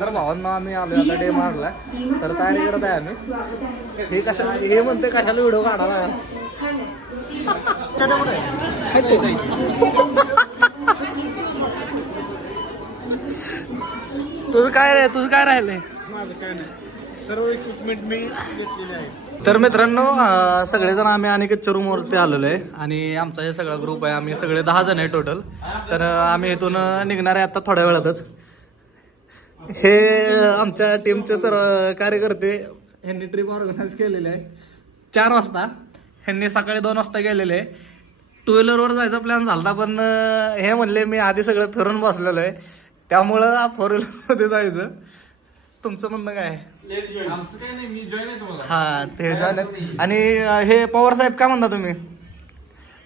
तर भावांना आम्ही आलो आता डे मारला तर तयारी करत आहे आम्ही. हे कशाला हे म्हणते कशाला व्हिडिओ काढायला तुझं काय राहिलंय? माझं काय नाही, सर्व इक्विपमेंट मी घेतलेले आहे. तर मित्रांनो सगळेजण आम्ही अनिकेतच्या रूमवरती आलेलो आहे आणि आमचा हे सगळा ग्रुप आहे. आम्ही सगळे 10 जण आहे टोटल. तर आम्ही इथून निघणार आहे आता थोड्या वेळातच. हे आमच्या टीमचे सर्व कार्यकर्ते ह्यांनी ट्रिप ऑर्गनाईज केलेली आहे 4 वाजता. ह्यांनी सकाळी 2 वाजता गेलेले. 2 व्हीलरवर जायचा प्लॅन झाला पण हे म्हणले मी आधी सगळं फिरून बसलेलो आहे त्यामुळं 4 व्हीलरमध्ये जायचं. तुमचं म्हणणं काय? आमचं काय नाही, मी जॉईन आहे तुम्हाला. हा ते जॉईन आहेत. आणि हे पवार साहेब काय म्हणता तुम्ही?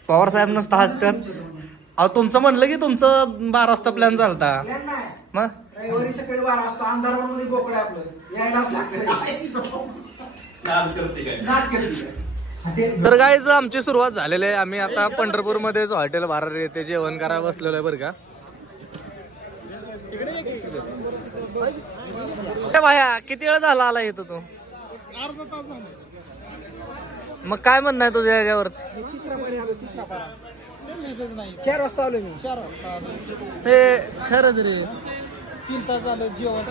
पवार साहेब नसता हसतात. अहो तुमचं म्हणलं की तुमचं 12 वाजता प्लॅन झालता मग रविवारी सकाळी 12 वाजता अंधारामध्ये बोकड आपलं यायलाच लागतं. तर गाईज आमची सुरुवात झालेली आहे. आम्ही आता पंढरपूरमध्येच हॉटेल बारार येथे जेवण करायला बसलेलो आहे बरं का. भाया किती वेळ झाला आला येतो तू? अर्धा तास झाला. मग काय म्हणणं आहे तुझ्या याच्यावर? तिसरा पारा 4 वाजता आलो मी. 4 वाजता हे खरंच रे 3 तास झालं जेवण.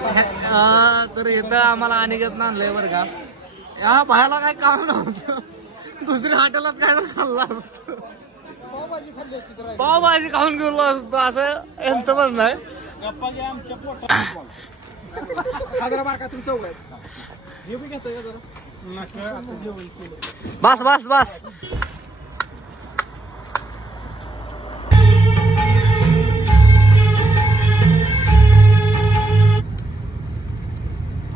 तर इथं आम्हाला अनिकेत आणलंय बरं का. या भायाला काय काम नव्हतं, दुसऱ्या हॉटेलात काय तर खाल्लं असतं. पावभाजी खाल्ली असती तर पावभाजी खाऊन गेलो असतो असं यांचं म्हणणं आहे. गप्पा घ्या आमच्या पोटात. हैदराबाद का तुमचं उघड हे बी घेतोय जरा जेवण केलं. बस बस बस.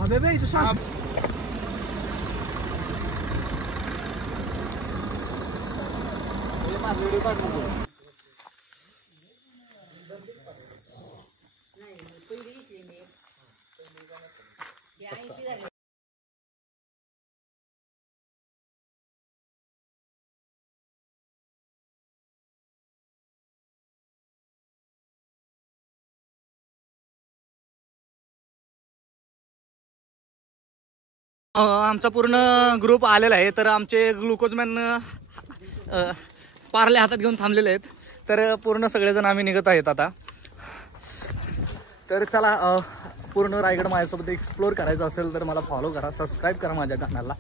अबे बे तू सांग. आमचा पूर्ण ग्रुप आलेला आहे. तर आमचे ग्लुकोजमॅन पार्ले हातात घेऊन थांबलेले आहेत. तर पूर्ण सगळेजण आम्ही निघत आहेत आता. तर चला पूर्ण रायगड माझ्यासोबत एक्सप्लोर करायचं असेल तर मला फॉलो करा, सबस्क्राईब करा माझ्या चॅनलला.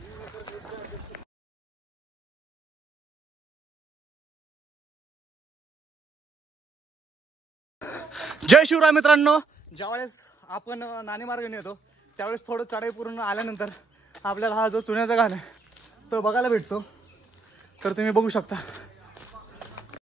जय शिवराय मित्रांनो. ज्यावेळेस आपण नाणे मार्गाने येतो त्यावेळेस थोडं चढाई पूर्ण आल्यानंतर आपल्याला हा जो चुन्याचा घाण आहे तो बघायला भेटतो. तर तुम्ही बघू शकता